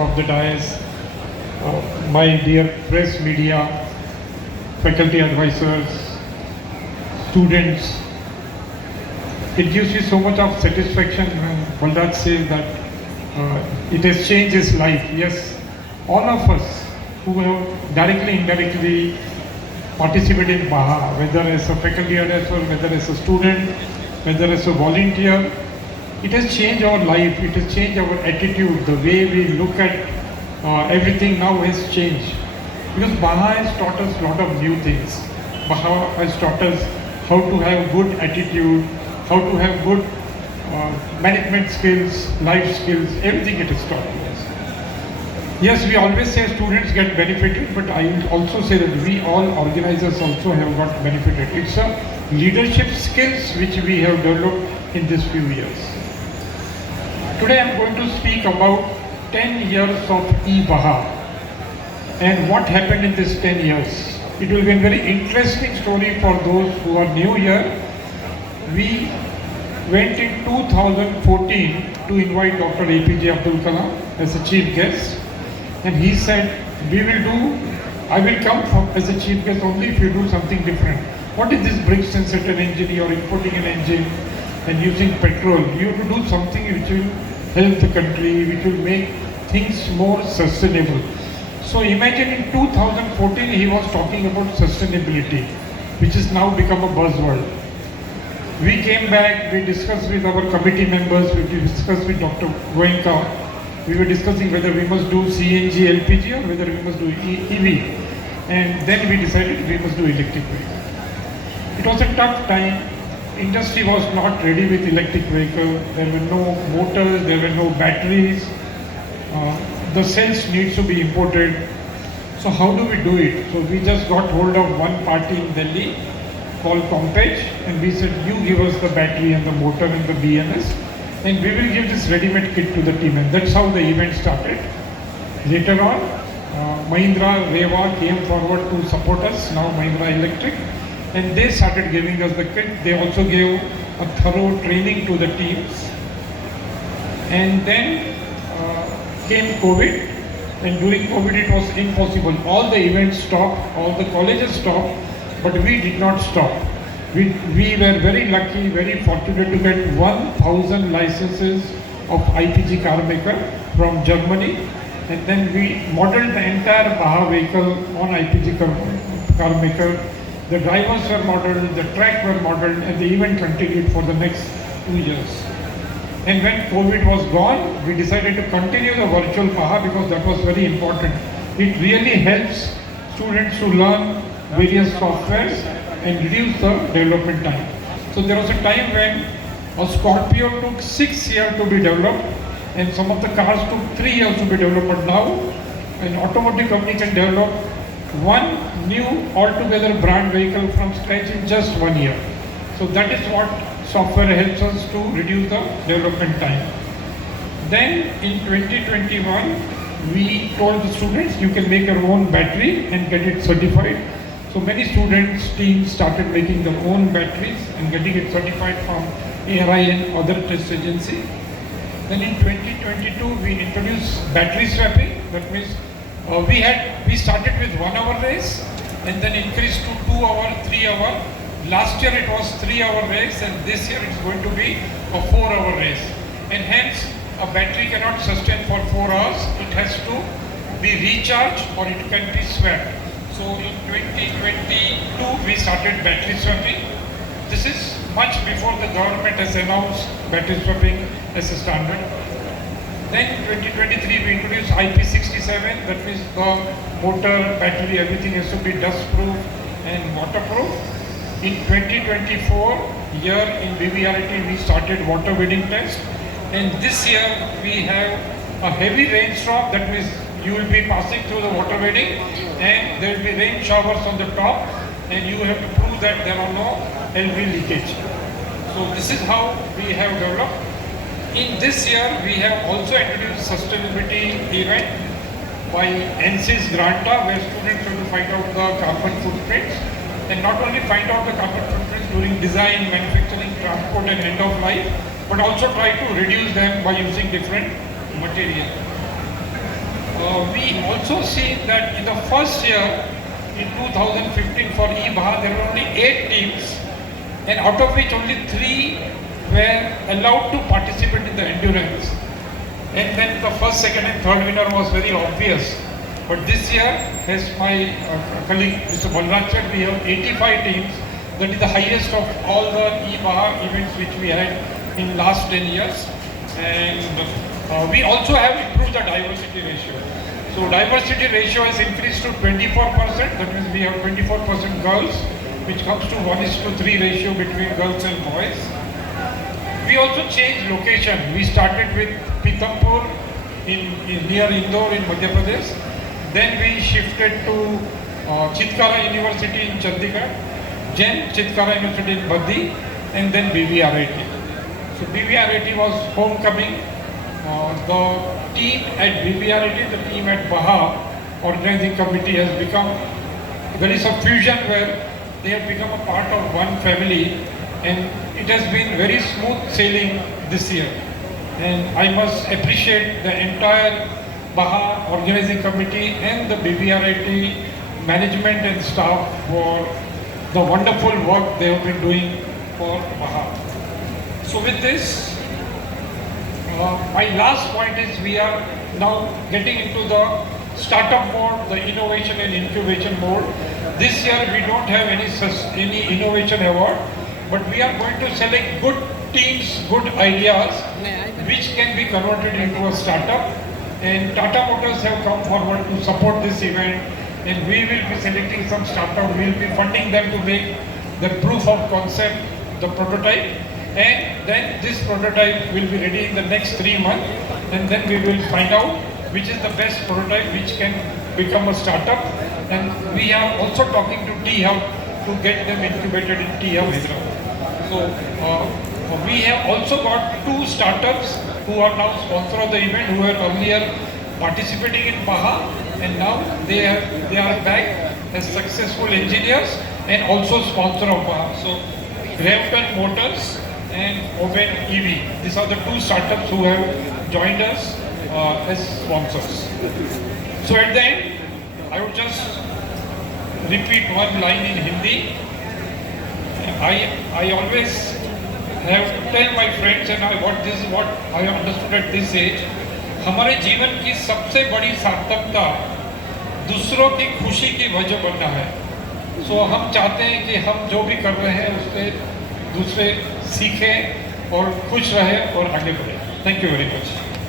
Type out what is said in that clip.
of the dais, my dear press media, faculty advisors, students. It gives me so much of satisfaction when Balraj says that it has changed his life. Yes, all of us who have directly, indirectly participated in BAHA, whether as a faculty advisor, whether as a student, whether as a volunteer, it has changed our life, it has changed our attitude, the way we look at everything now has changed. Because BAHA has taught us a lot of new things. BAHA has taught us how to have good attitude, how to have good management skills, life skills, everything it has taught us. Yes, we always say students get benefited, but I will also say that we all organizers also have got benefited. It's a leadership skills which we have developed in these few years. Today I am going to speak about 10 years of E-BAJA and what happened in these 10 years. It will be a very interesting story for those who are new here. We went in 2014 to invite Dr. APJ Abdul Kalam as a chief guest, and he said, I will come as a chief guest only if you do something different. What is this bricks and certain engine? You are importing an engine and using petrol. You have to do something which will help the country, which will make things more sustainable. So imagine in 2014 he was talking about sustainability, which has now become a buzzword. We came back, we discussed with our committee members, we discussed with Dr. Goenka. We were discussing whether we must do CNG, LPG or whether we must do EV. And then we decided we must do electric vehicle. It was a tough time. Industry was not ready with electric vehicle. There were no motors, there were no batteries. The cells needs to be imported. So how do we do it? So we just got hold of one party in Delhi called Compage, and we said, you give us the battery and the motor and the BMS, and we will give this ready-made kit to the team. And that's how the event started. Later on, Mahindra Reva came forward to support us, now Mahindra Electric, and they started giving us the kit. They also gave a thorough training to the teams. And then came COVID, and during COVID it was impossible. All the events stopped, all the colleges stopped, but we did not stop. We were very lucky, very fortunate to get 1,000 licenses of IPG car maker from Germany, and then we modeled the entire BAHA vehicle on IPG car maker. The drivers were modeled, the track were modeled, and the event continued for the next 2 years. And when COVID was gone, we decided to continue the virtual BAHA because that was very important. It really helps students to learn various softwares and reduce the development time. So there was a time when a Scorpio took 6 years to be developed, and some of the cars took 3 years to be developed. But now an automotive company can develop one new altogether brand vehicle from scratch in just 1 year. So that is what software helps us to reduce the development time. Then in 2021, we told the students, you can make your own battery and get it certified. So many students, teams started making their own batteries and getting it certified from ARI and other test agency. Then in 2022, we introduced battery swapping. That means we started with 1 hour race and then increased to 2 hour, 3 hour. Last year it was 3 hour race, and this year it's going to be a 4 hour race. And hence a battery cannot sustain for 4 hours. It has to be recharged or it can be swapped. So in 2022 we started battery swapping. This is much before the government has announced battery swapping as a standard. Then 2023 we introduced IP67, that means the motor, battery, everything has to be dust proof and waterproof. In 2024, here in BVRIT we started water wading test, and this year we have a heavy rainstorm. That means you will be passing through the water wading and there will be rain showers on the top, and you have to prove that there are no LV leakage. So this is how we have developed. In this year we have also introduced sustainability event by NC's Granta, where students have to find out the carbon footprints, and not only find out the carbon footprints during design, manufacturing, transport and end of life, but also try to reduce them by using different material. we also see that in the first year, in 2015 for E-BAJA, there were only 8 teams, and out of which only 3 were allowed to participate in the endurance. And then the first, second and third winner was very obvious. But this year, as my colleague Mr. Balraj said, we have 85 teams. That is the highest of all the E-BAJA events which we had in last 10 years. And we also have improved the diversity ratio. So diversity ratio has increased to 24%. That means we have 24% girls, which comes to 1:3 ratio between girls and boys. We also changed location. We started with Pithampur near Indore in Madhya Pradesh. Then we shifted to Chitkara University in Chandigarh, then Chitkara University in Baddi, and then BVRIT. So BVRIT was homecoming. The team at BVRIT, the team at BAJA organizing committee has become, there is a fusion where they have become a part of one family, and it has been very smooth sailing this year. And I must appreciate the entire BAJA organizing committee and the BVRIT management and staff for the wonderful work they have been doing for BAJA. So with this, my last point is we are now getting into the startup mode, the innovation and incubation mode. This year we don't have any innovation award, but we are going to select good teams, good ideas, which can be converted into a startup. And Tata Motors have come forward to support this event, and we will be selecting some startup. We will be funding them to make the proof of concept, the prototype, and then this prototype will be ready in the next 3 months, and then we will find out which is the best prototype which can become a startup. And we are also talking to T-Hub to get them incubated in T-Hub Hyderabad. So we have also got 2 startups who are now sponsor of the event, who were earlier participating in BAJA, and now they are back as successful engineers and also sponsor of BAJA. So Graviton Motors and Open EV, these are the 2 startups who have joined us as sponsors. So at the end, I would just repeat one line in Hindi. I always have to tell my friends, and this is what I have understood at this age. हमारे जीवन की सबसे बड़ी सार्थकता दूसरों की खुशी की वजह बनना है. सो हम चाहते हैं कि हम जो भी कर रहे हैं उससे दूसरे सीखें और खुश रहें और आगे बढ़ें. Thank you very much.